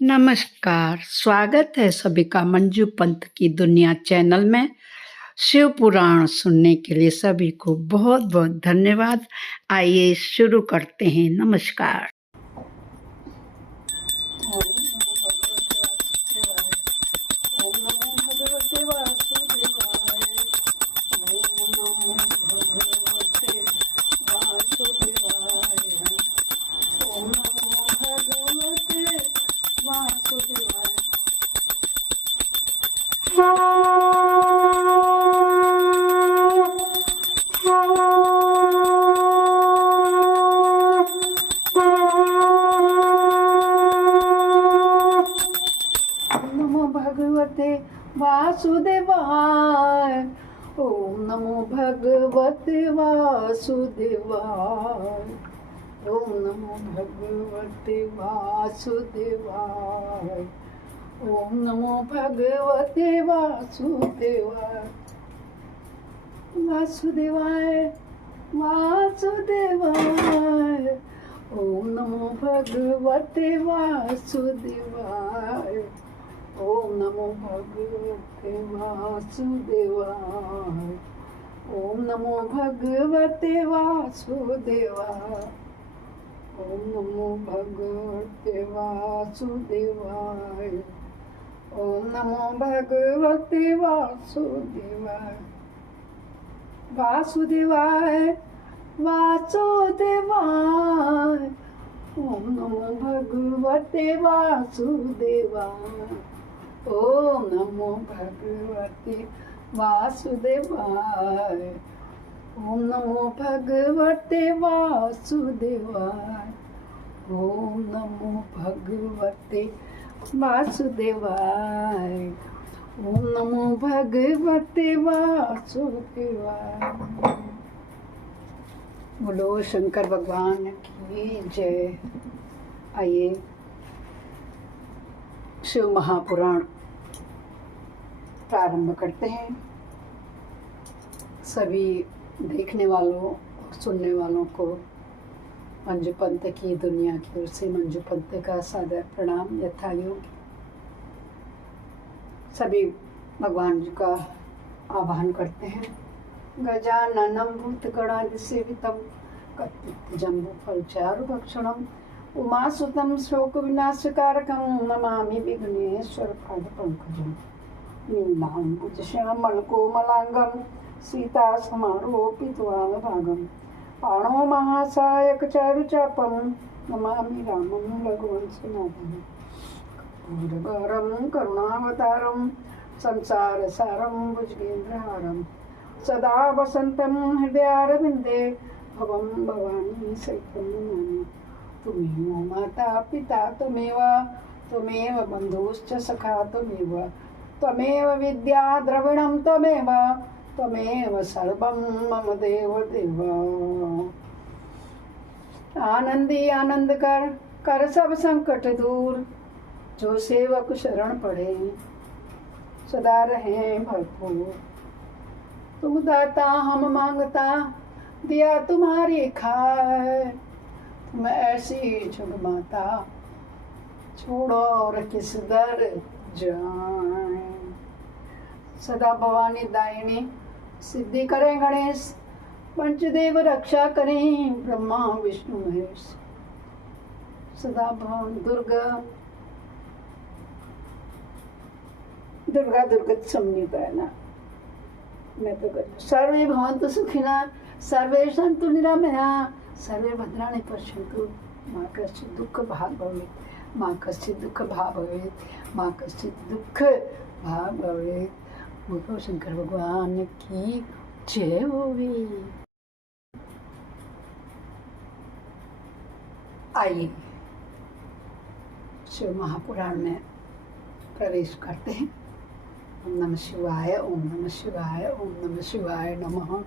नमस्कार, स्वागत है सभी का मंजू पंत की दुनिया चैनल में। शिव पुराण सुनने के लिए सभी को बहुत बहुत धन्यवाद। आइए शुरू करते हैं। नमस्कार। भगवते वासुदेवाय। ओम नमो भगवते वासुदेवाय। ओम नमो भगवते वासुदेवाय। ओम नमो भगवते वासुदेवाय। वासुदेवाय वासुदेवाय। ओम नमो भगवते वासुदेवाय। ओम नमो भगवते वासुदेवाय। ओम नमो भगवते वासुदेवाय। ओम नमो भगवते वासुदेवाय। ओम नमो भगवते वासुदेवाय। वासुदेवाय वासुदेवाय। ओम नमो भगवते वासुदेवाय। ओम नमो भगवते वासुदेवाय। ओम नमो भगवते वासुदेवाय। ओम नमो भगवते वासुदेवाय। ओम नमो भगवते वासुदेवाय। बोलो शंकर भगवान की जय। आइए शिव महापुराण प्रारंभ करते हैं। सभी देखने वालों और सुनने वालों को मंजू पंत की दुनिया की ओर से मंजू पंत का सादर प्रणाम यथायोग। सभी भगवान जी का आवाहन करते हैं। गजाननं भूतगणाधिसेवितं कपित्थजम्बूफलचारुभक्षणं उमासुतं शोकविनाशकारकं नमामि विघ्नेश्वरपादपङ्कजं। नीलाम्बुजश्यामलकोमलाङ्गं सीतासमारोपितवामभागं पाणो महासायकचारुचापं नमामि रामं रघुवंशनाथं। कपूरगौरं करुणावतारं संसारसारं भुजगेन्द्रहारं सदा वसन्तं हृदयारविन्दे भवं भवानी सहितं नमामि। त्वमेव माता पिता त्वमेव बन्धुश्च सखा त्वमेव विद्या द्रविणं त्वमेव सर्वं मम देव। आनंदी आनंद कर सब संकट दूर। जो सेवक शरण पड़े सदा रहे भरपूर। तुम दाता हम मांगता दिया तुम्हारी खाए। तुम ऐसी जुग माता छोड़ो और किस दर जाए। सदा भवानी दायिनी सिद्धि करें गणेश। पंचदेव रक्षा करें ब्रह्मा विष्णु महेश। सदा भवानी दुर्गा दुर्गत समन्वित है ना। मैं तो कर सर्वे भवन्तु सुखिनः सर्वे सन्तु निरामयाः सर्वे भद्राणि पश्यन्तु मां कश्चित् दुःख भाग् भवेत् मां कश्चित् दुःख भाग् भवेत् मां कश्चित् दुःख भाग् भवेत्। बोलो शंकर भगवान की जय होवे। आइए शिव महापुराण में प्रवेश करते हैं। ओम नमः शिवाय। ओम नमः शिवाय। ओम नमः शिवाय नमः।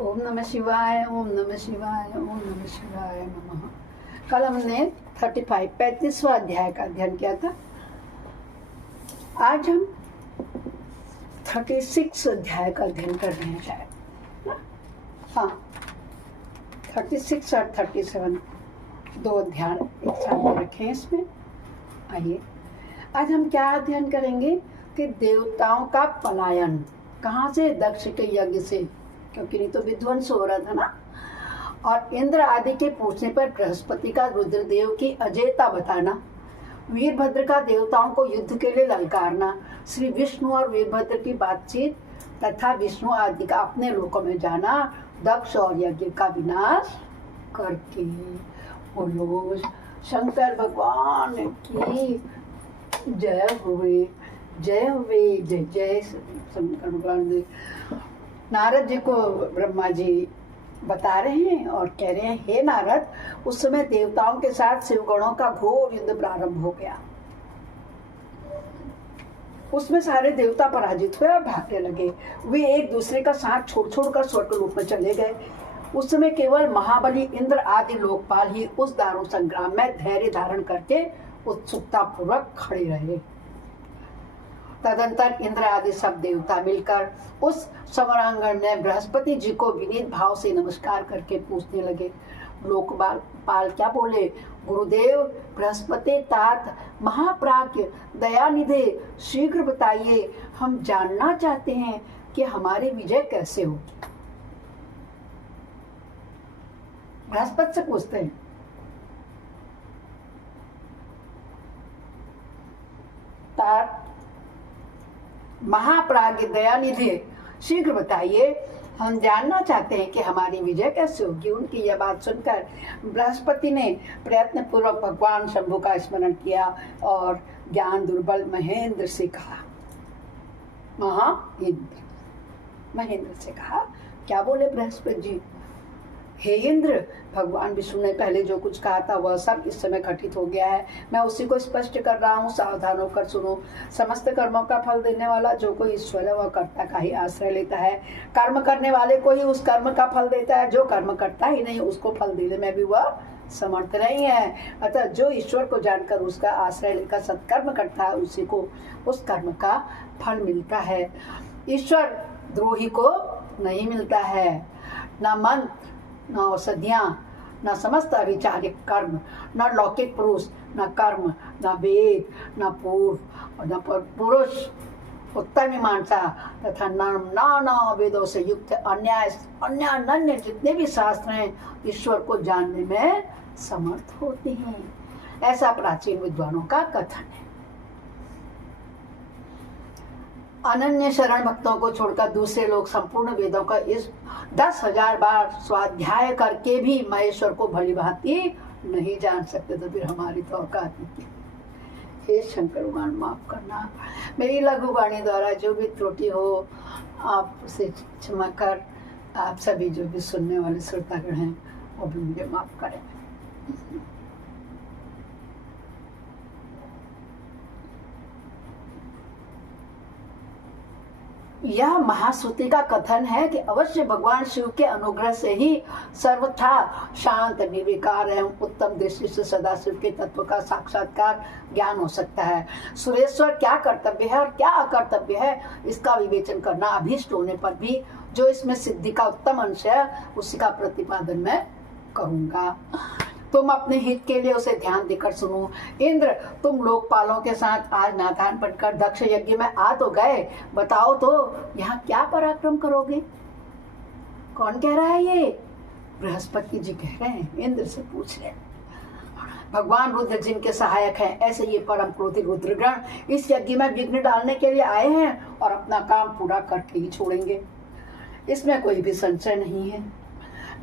ओम नमः शिवाय। ओम नमः शिवाय। ओम नमः शिवाय नमः। कल हमने 35वां अध्याय का अध्ययन किया था। आज हम 36 अध्याय का अध्ययन कर रहे हैं शायद। हाँ, 36 और 37 दो अध्याय एक साथ रखे हैं इसमें। आइए आज हम क्या अध्ययन करेंगे कि देवताओं का पलायन कहाँ से, दक्ष के यज्ञ से, क्योंकि नहीं तो विध्वंस हो रहा था ना। और इंद्र आदि के पूछने पर बृहस्पति का रुद्रदेव की अजेयता बताना, वीरभद्र का देवताओं को युद्ध के लिए ललकारना, श्री विष्णु और वीरभद्र की बातचीत तथा विष्णु आदि का अपने लोकों में जाना, दक्ष और यज्ञ का विनाश करके। बोलो शंकर भगवान की जय हुए, जय हुए, जय जय शंकर भगवान। नारद जी को ब्रह्मा जी बता रहे हैं और कह रहे हैं, हे नारद, उस समय देवताओं के साथ शिवगणों का घोर युद्ध प्रारंभ हो गया। उसमें सारे देवता पराजित हुए और भागने लगे। वे एक दूसरे का साथ छोड़ छोड़कर स्वर्गलोक में चले गए। उस समय केवल महाबली इंद्र आदि लोकपाल ही उस दारुण संग्राम में धैर्य धारण करके उत्सुकता पूर्वक खड़े रहे। तदंतर इंद्र आदि सब देवता मिलकर उस समरांगण में बृहस्पति जी को विनीत भाव से नमस्कार करके पूछने लगे। लोकपाल क्या बोले, गुरुदेव बृहस्पति तात महाप्राज्ञ दयानिधे, शीघ्र बताइए, हम जानना चाहते हैं कि हमारी विजय कैसे होगी। बृहस्पति से पूछते हैं। तात महाप्राज्ञ दयानिधे, शीघ्र बताइए, हम जानना चाहते हैं कि हमारी विजय कैसे होगी। उनकी यह बात सुनकर बृहस्पति ने प्रयत्न पूर्वक भगवान शंभु का स्मरण किया और ज्ञान दुर्बल महेंद्र से कहा, महेंद्र से कहा, क्या बोले बृहस्पति जी, हे इंद्र, भगवान विष्णु ने पहले जो कुछ कहा था वह सब इस समय घटित हो गया है। मैं उसी को स्पष्ट कर रहा हूँ, सावधान होकर सुनो। समस्त कर्मों का फल देने वाला जो कोई ईश्वर है वह कर्ता का ही आश्रय लेता है। कर्म करने वाले को ही उस कर्म का फल देता है, जो कर्म करता ही नहीं उसको फल देने में भी वह समर्थ नहीं है। अतः जो ईश्वर को जानकर उसका आश्रय लेकर सत्कर्म करता है उसी को उस कर्म का फल मिलता है। ईश्वर द्रोही को नहीं मिलता है। न मन, न औषधियाँ, न समस्त अविचारिक कर्म, न लौकिक पुरुष, न कर्म, न वेद, न पूर्व, न पुरुष, उत्तर मीमांसा तथा नाना वेदों से युक्त अन्य जितने भी शास्त्र हैं ईश्वर को जानने में समर्थ होते हैं। ऐसा प्राचीन विद्वानों का कथन है। अनन्य शरण भक्तों को छोड़कर दूसरे लोग संपूर्ण वेदों का इस 10,000 बार स्वाध्याय करके भी महेश्वर को भली भांति नहीं जान सकते, तो फिर हमारी तो औकात नहीं। हे शंकर भगवान, माफ करना, मेरी लघु वाणी द्वारा जो भी त्रुटि हो आप उसे क्षमा कर, आप सभी जो भी सुनने वाले श्रोतागण हैं वो भी मुझे माफ करें। यह महाश्रुति का कथन है कि अवश्य भगवान शिव के अनुग्रह से ही सर्वथा शांत, निर्विकार एवं उत्तम दृष्टि से सदाशिव के तत्व का साक्षात्कार ज्ञान हो सकता है। सुरेश्वर क्या कर्तव्य है और क्या अकर्तव्य है इसका विवेचन करना अभीष्ट होने पर भी जो इसमें सिद्धि का उत्तम अंश है उसी का प्रतिपादन मैं करूंगा। तुम अपने हित के लिए उसे ध्यान देकर सुनो। इंद्र, तुम लोकपालों के साथ आज नाथान पढ़कर दक्ष यज्ञ में आ तो गए, बताओ तो यहाँ क्या पराक्रम करोगे? कौन कह रहा है ये? बृहस्पति जी कह रहे हैं, इंद्र से पूछ रहे। भगवान रुद्र जिनके सहायक हैं, ऐसे ये परम क्रोधी रुद्रगण इस यज्ञ में विघ्न डालने के लिए आए हैं और अपना काम पूरा करके ही छोड़ेंगे, इसमें कोई भी संशय नहीं है।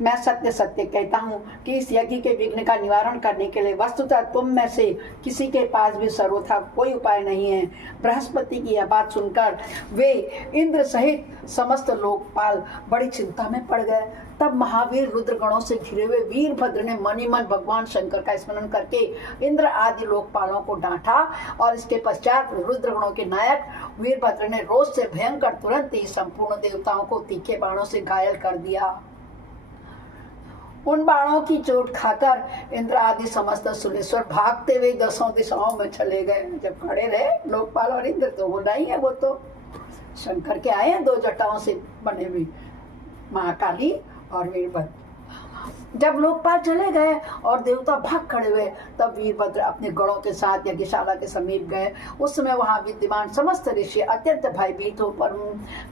मैं सत्य सत्य कहता हूँ कि इस यज्ञ के विघ्न का निवारण करने के लिए वस्तुतः तुम में से किसी के पास भी सर्वथा कोई उपाय नहीं है। बृहस्पति की यह बात सुनकर वे इंद्र सहित समस्त लोकपाल बड़ी चिंता में पड़ गए। तब महावीर रुद्रगणों से घिरे हुए वीरभद्र ने मन ही मन भगवान शंकर का स्मरण करके इंद्र आदि लोकपालों को डांटा और इसके पश्चात रुद्रगणों के नायक वीरभद्र ने रोष से भयंकर तुरंत ही संपूर्ण देवताओं को तीखे बाणों से घायल कर दिया। उन बाणों की चोट खाकर इंद्र आदि समस्त सुरेश्वर भागते हुए 10 दिशाओं में चले गए। जब खड़े रहे लोकपाल और इंद्र तो होना ही है, वो तो शंकर के आए हैं 2 जटाओं से बने हुए, महाकाली और वीरभद्र। जब लोकपाल चले गए और देवता भाग खड़े हुए, तब वीरभद्र अपने गणों के साथ यज्ञशाला के समीप गए। उस समय वहां विद्यमान समस्त ऋषि अत्यंत भयभीत हो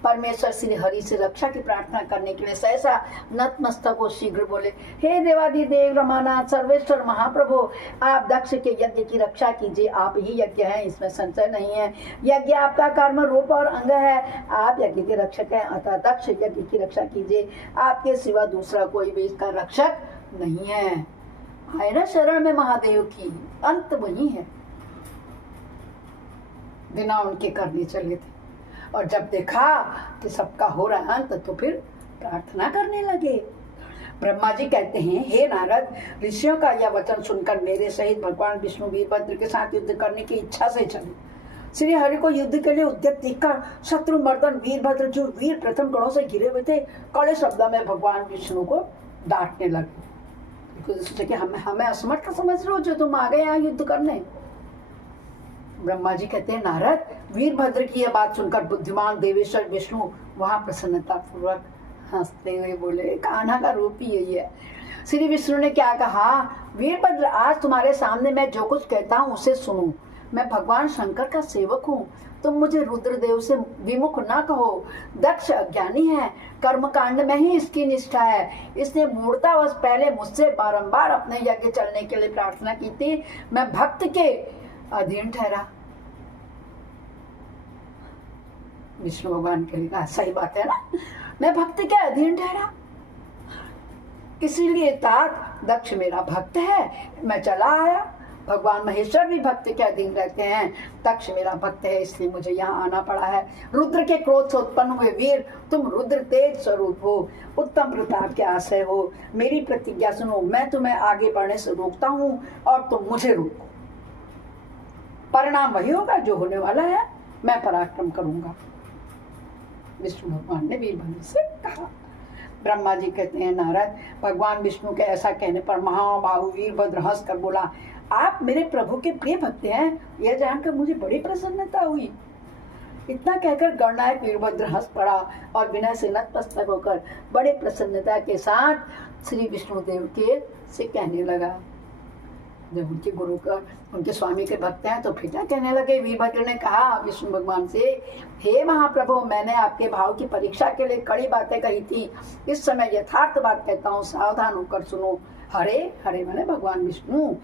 परमेश्वर श्री हरि से रक्षा की प्रार्थना करने के लिए सहसा नतमस्तक हो शीघ्र बोले, हे देवादिदेव रमानाथ सर्वेश्वर महाप्रभु, आप दक्ष के यज्ञ की रक्षा कीजिए। आप ही यज्ञ हैं, इसमें संशय नहीं है। यज्ञ आपका कर्म रूप और अंग है। आप यज्ञ के रक्षक हैं, अतः दक्ष यज्ञ की रक्षा कीजिए। आपके सिवा दूसरा कोई भी इसका रक्षक नहीं है। आए ना शरण में महादेव की, अंत वही है। बिना उनके करने चले थे, और जब देखा कि सबका हो रहा अंत, तो फिर प्रार्थना करने लगे। ब्रह्मा जी कहते हैं, हे नारद, ऋषियों का यह वचन सुनकर मेरे सहित भगवान विष्णु वीरभद्र के साथ युद्ध करने की इच्छा से चले। श्री हरि को युद्ध के लिए उद्यत देखकर शत्रु मर्दन वीरभद्र, जो वीर प्रथम गणों से घिरे हुए थे, कड़े शब्दों में भगवान विष्णु को डांटने लगे। सोचे कि हमें असमर्थ समझ रहे हो जो तुम आ गए यहाँ युद्ध करने। ब्रह्मा जी कहते हैं, नारद, वीरभद्र की यह बात सुनकर बुद्धिमान देवेश्वर विष्णु वहां प्रसन्नता पूर्वक हंसते हुए बोले, कान्हा का रूप ही यही है। श्री विष्णु ने क्या कहा, वीरभद्र, आज तुम्हारे सामने मैं जो कुछ कहता हूँ उसे सुनो। मैं भगवान शंकर का सेवक हूँ, तुम मुझे रुद्रदेव से विमुख ना कहो। दक्ष अज्ञानी है, कर्मकांड में ही इसकी निष्ठा है। इसने मूर्तावश पहले मुझसे बारंबार अपने यज्ञ चलने के लिए प्रार्थना की थी। मैं भक्त के अधीन ठहरा। विष्णु भगवान के लिए कहा, सही बात है ना, मैं भक्त के अधीन ठहरा, इसीलिए तात दक्ष मेरा भक्त है, मैं चला आया। भगवान महेश्वर भी भक्त के अधीन रहते हैं, दक्ष मेरा भक्त है, इसलिए मुझे यहाँ आना पड़ा है। रुद्र के क्रोध से उत्पन्न हुए वीर, तुम रुद्र तेज स्वरूप हो, उत्तम प्रताप के आश्रय हो। मेरी प्रतिज्ञा सुनो, मैं तुम्हें आगे बढ़ने से रोकता हूँ और तुम मुझे रोको। परिणाम वही होगा जो होने वाला है, मैं पराक्रम करूंगा। विष्णु भगवान ने वीरभद्र से कहा। ब्रह्मा जी कहते हैं, नारद, भगवान विष्णु के ऐसा कहने पर महाबाहु वीरभद्र हंस कर बोला, आप मेरे प्रभु के प्रिय भक्त हैं, यह जानकर मुझे बड़ी प्रसन्नता हुई। इतना कहकर गणनायक वीरभद्र हंस पड़ा और विनय से नतमस्तक होकर बड़े प्रसन्नता के साथ श्री विष्णुदेव के से कहने लगा। जब उनके गुरु का, उनके स्वामी के भक्त हैं, तो फिर क्या कहने लगे। वीरभद्र ने कहा विष्णु भगवान से, हे महाप्रभु, मैंने आपके भाव की परीक्षा के लिए कड़ी बातें कही थी। इस समय यथार्थ बात कहता हूँ, सावधान होकर सुनो। हरे हरे मैंने भगवान विष्णु,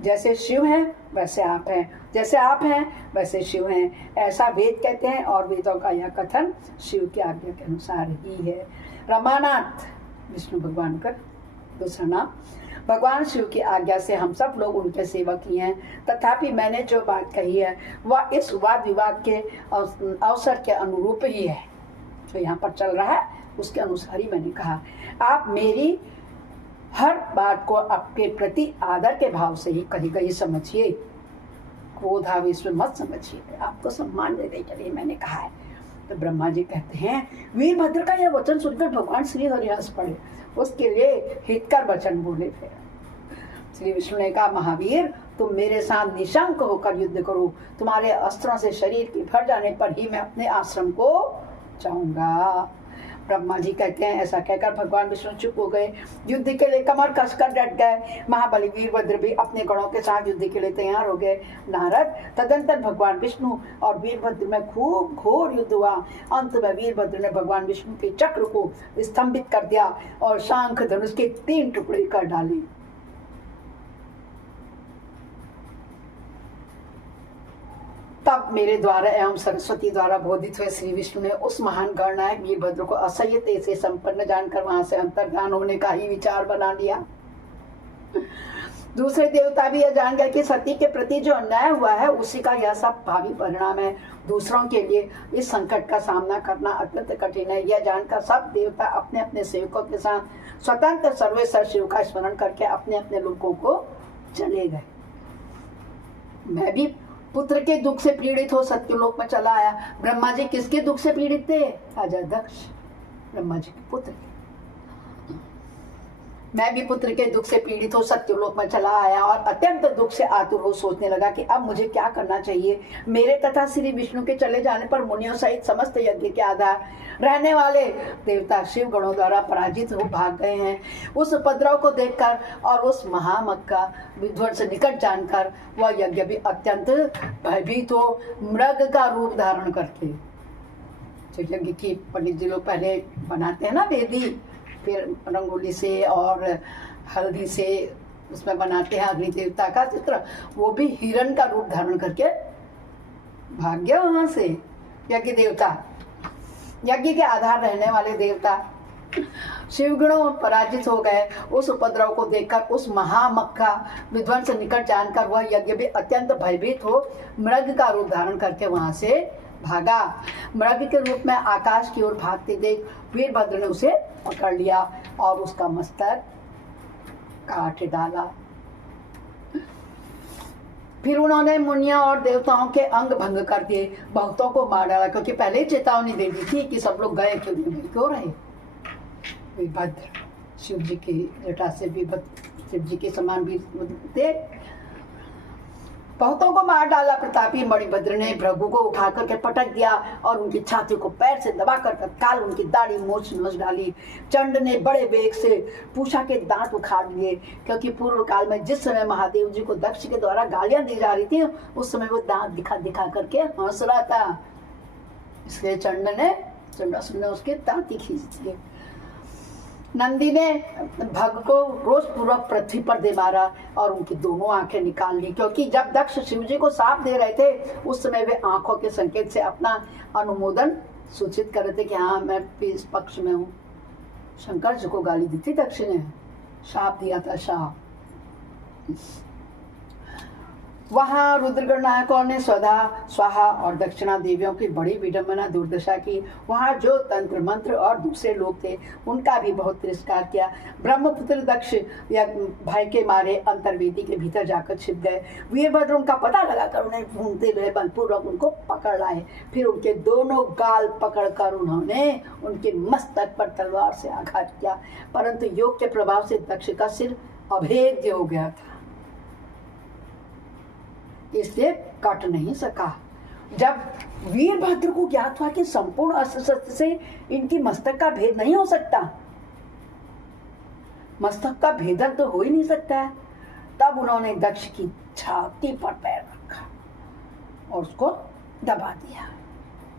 जैसे शिव हैं वैसे आप हैं, जैसे आप हैं वैसे शिव हैं, ऐसा वेद कहते हैं, और वेदों का यह कथन शिव की आज्ञा के अनुसार ही है। रमानाथ विष्णु भगवान का दूसरा नाम। भगवान शिव की आज्ञा से हम सब लोग उनके सेवक ही हैं, तथापि मैंने जो बात कही है वह इस वाद विवाद के अवसर के अनुरूप ही है, जो यहाँ पर चल रहा है उसके अनुसार ही मैंने कहा। आप मेरी हर बात को आपके प्रति आदर के भाव से ही कही गई समझिए, क्रोधावेश में मत समझिए, आपको सम्मान दे के लिए मैंने कहा है। तो ब्रह्मा जी कहते हैं, वीरभद्र का यह वचन सुनकर भगवान श्री हरि हंस पड़े, उसके लिए हितकर वचन बोले थे। श्री विष्णु ने कहा, महावीर, तुम मेरे साथ निशंक होकर युद्ध करो, तुम्हारे अस्त्रों से शरीर के भर जाने पर ही मैं अपने आश्रम को जाऊंगा। ब्रह्मा जी कहते हैं, ऐसा कहकर भगवान विष्णु चुप हो गए, युद्ध के लिए कमर कसकर डट गए। महाबली वीरभद्र भी अपने गणों के साथ युद्ध के लिए तैयार हो गए। नारद, तदंतर भगवान विष्णु और वीरभद्र में खूब घोर युद्ध हुआ। अंत में वीरभद्र ने भगवान विष्णु के चक्र को स्तंभित कर दिया और शंख धनुष के 3 टुकड़े कर डाले। तब मेरे द्वारा एवं सरस्वती द्वारा बोधित हुए श्री विष्णु ने उस महान गणनायक वीरभद्र को असह्य तेज से संपन्न जानकर वहां से अंतर्ध्यान होने का ही विचार बना लिया। दूसरे देवता भी यह जान गए कि सती के प्रति जो अन्याय हुआ है उसी का यह सब भावी परिणाम है। दूसरों के लिए इस संकट का सामना करना अत्यंत कठिन है। यह जानकर सब देवता अपने अपने सेवकों के साथ स्वतंत्र सर्वेश्वर शिव का स्मरण करके अपने अपने लोगों को चले गए। मैं भी पुत्र के दुख से पीड़ित हो सत्यलोक में चला आया। ब्रह्मा जी किसके दुख से पीड़ित थे? राजा दक्ष, ब्रह्मा जी के पुत्र। मैं भी पुत्र के दुख से पीड़ित हो सत्यलोक में चला आया और अत्यंत दुख से आतुर हो सोचने लगा कि अब मुझे क्या करना चाहिए। मेरे तथा श्री विष्णु के चले जाने पर मुनियों सहित समस्त यज्ञ के आधार रहने वाले देवता शिव गणों द्वारा पराजित हो भाग गए हैं। उस उपद्रव को देखकर और उस महामग का विध्वंस निकट जानकर वह यज्ञ भी अत्यंत भयभीत हो मृग का रूप धारण करके, जो यज्ञ की पंडित जी लोग पहले बनाते हैं ना वेदी, फिर रंगोली से और हल्दी से उसमें बनाते हैं अग्नि देवता का चित्र, वो भी हिरण का रूप धारण करके भाग गया वहां से। यज्ञ देवता, यज्ञ के आधार रहने वाले देवता शिवगणों पराजित हो गए। उस उपद्रव को देखकर उस महामग का विध्वंस निकट जानकर वह यज्ञ भी अत्यंत भयभीत हो मृग का रूप धारण करके वहां से भागा। मृग के रूप में आकाश की ओर भागते देख वीरभद्र ने उसे पकड़ लिया और उसका मस्तक काट डाला। फिर उन्होंने मुनियों और देवताओं के अंग भंग कर दिए, बहुतों को मार डाला, क्योंकि पहले ही चेतावनी दे दी थी कि सब लोग गए क्यों रहे। वीरभद्र शिव जी की जटा से शिव जी के समान भी थे। बहुतों को मार डाला। प्रतापी मणिभद्र ने भृगु को उठा करके पटक दिया और उनकी छाती को पैर से दबाकर तत्काल उनकी दाढ़ी मोछ नोच डाली। चंड ने बड़े वेग से पूछा के दांत उखाड़ लिए, क्योंकि पूर्व काल में जिस समय महादेव जी को दक्ष के द्वारा गालियां दी जा रही थी उस समय वो दांत दिखा दिखा करके हंस रहा था, इसलिए चंडासुर ने उसके दांत ही खींच दिए। नंदी ने भग को रोष पूर्वक पृथ्वी पर दे मारा और उनकी दोनों आंखें निकाल ली, क्योंकि जब दक्ष शिव जी को शाप दे रहे थे उस समय वे आंखों के संकेत से अपना अनुमोदन सूचित कर रहे थे कि हाँ मैं इस पक्ष में हूँ। शंकर जी को गाली दी थी दक्ष ने, शाप दिया था, शाप। वहां रुद्रगण नायकों ने स्वधा स्वाहा और दक्षिणा देवियों की बड़ी विडंबना दुर्दशा की। वहां जो तंत्र मंत्र और दूसरे लोग थे उनका भी बहुत तिरस्कार किया। ब्रह्मपुत्र दक्ष या भय के मारे अंतर्वेदी के भीतर जाकर छिप गए। वीरभद्र उनका पता लगाकर उन्हें ढूंढते हुए बलपूर्वक उनको पकड़ लाए। फिर उनके दोनों गाल पकड़कर उन्होंने उनके मस्तक पर तलवार से आघात किया, परंतु योग के प्रभाव से दक्ष का सिर अभेद्य हो गया था, इसलिए कट नहीं सका। जब वीरभद्र को ज्ञात हुआ कि संपूर्ण अस्त्र शस्त्र से इनकी मस्तक का भेद नहीं हो सकता, मस्तक का भेदन तो हो ही नहीं सकता है, तब उन्होंने दक्ष की छाती पर पैर रखा और उसको दबा दिया।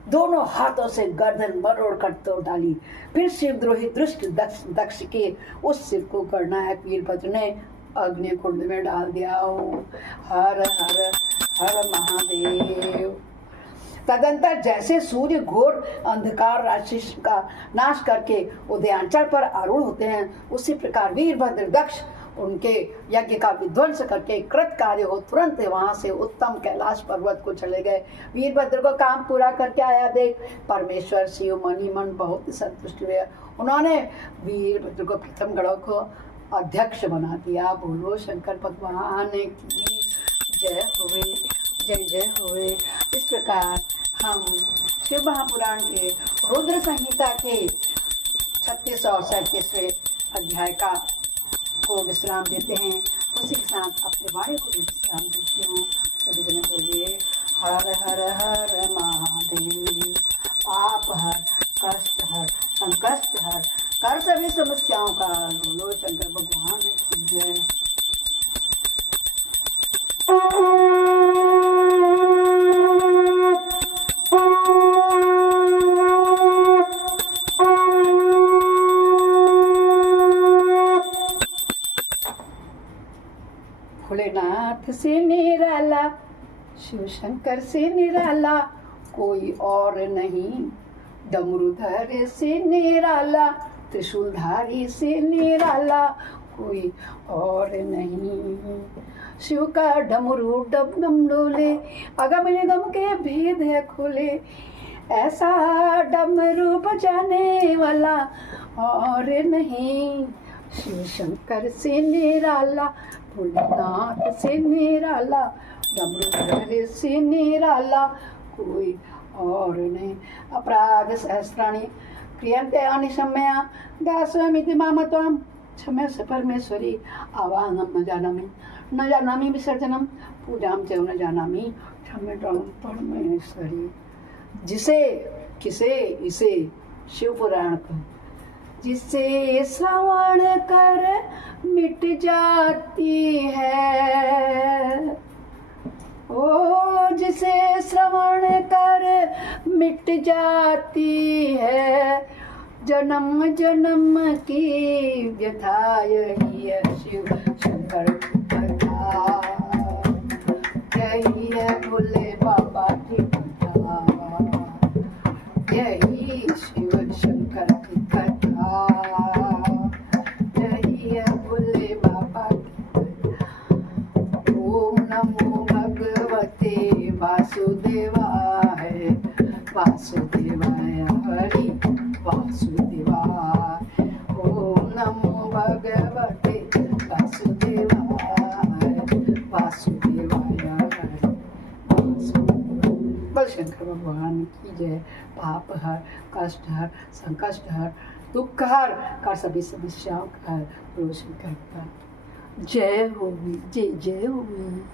दोनों हाथों से गर्दन मरोड़ कर तोड़ डाली। फिर शिवद्रोही दुष्ट दक्ष के उस सिर को गणनायक वीरभद्र ने अग्नि कुंड में डाल दिया। हर हर हर महादेव। तदंतर जैसे सूर्य घोर अंधकार राशि का नाश करके उदयांचल पर आरूढ़ होते हैं, उसी प्रकार वीरभद्र दक्ष उनके यज्ञ का विध्वंस करके कृत कार्य हो तुरंत वहां से उत्तम कैलाश पर्वत को चले गए। वीरभद्र को काम पूरा करके आया देख परमेश्वर शिव मणिमन बहुत संतुष्ट हुए। उन्होंने वीरभद्र को प्रथम गणों को अध्यक्ष बना दिया। बोलो शंकर भगवान की जय होवे, जय जय होवे। इस प्रकार हम शिव महापुराण के रुद्र संहिता के 36 और 37वें अध्याय को विश्राम देते हैं। उसी के साथ अपने वाणी को भी विश्राम देते हूँ। सभी जने बोलिए हर हर हर महादेव। पाप हर, कष्ट हर, संकष्ट हर, कर सभी समस्याओं का। बोलो शंकर भगवान की जय। भोलेनाथ से निराला, शिव शंकर से निराला कोई और नहीं। डमरूधर से निराला, त्रिशूलधारी से निराला कोई और नहीं। शिव का डमरू डम डोले, अगम निगम के भेद है खोले। ऐसा डमरू बजाने वाला और नहीं। शिव शंकर से निराला, भोलेनाथ से निराला, डमरूधर से निराला कोई और नहीं। अपराध सहस्राणि क्रियन्ते अनिशम्या दास्वामिति मामत्वम् क्षम्य स परमेश्वरी आवाहनम न जानामि विसर्जनम पूजाम च न जानामि क्षम्य परमेश्वरी। जिसे किसे इसे शिव पुराण को जिसे श्रवण कर मिट जाती है, ओ जिसे श्रवण कर मिट जाती है, जन्म जन्म की व्यथा यही है शिव शंकर कथा, यही है भोले बाबा की कथा, यही शिव शंकर की कथा, यही है भोले बाबा की कथा। ओम नमो भगवते वासुदेवाय, वासुदेवाय हरि वासुदेवाय। ओम नमो भगवते वासुदेवाय, वासुदेवाय हरि वासुदेवाय। बल शंकर भगवान की जय। पाप हर, कष्ट हर, संकष्ट हर, दुख हर, कर सभी समस्याओं का हर, शंकर का जय होगी, जय जय होगी।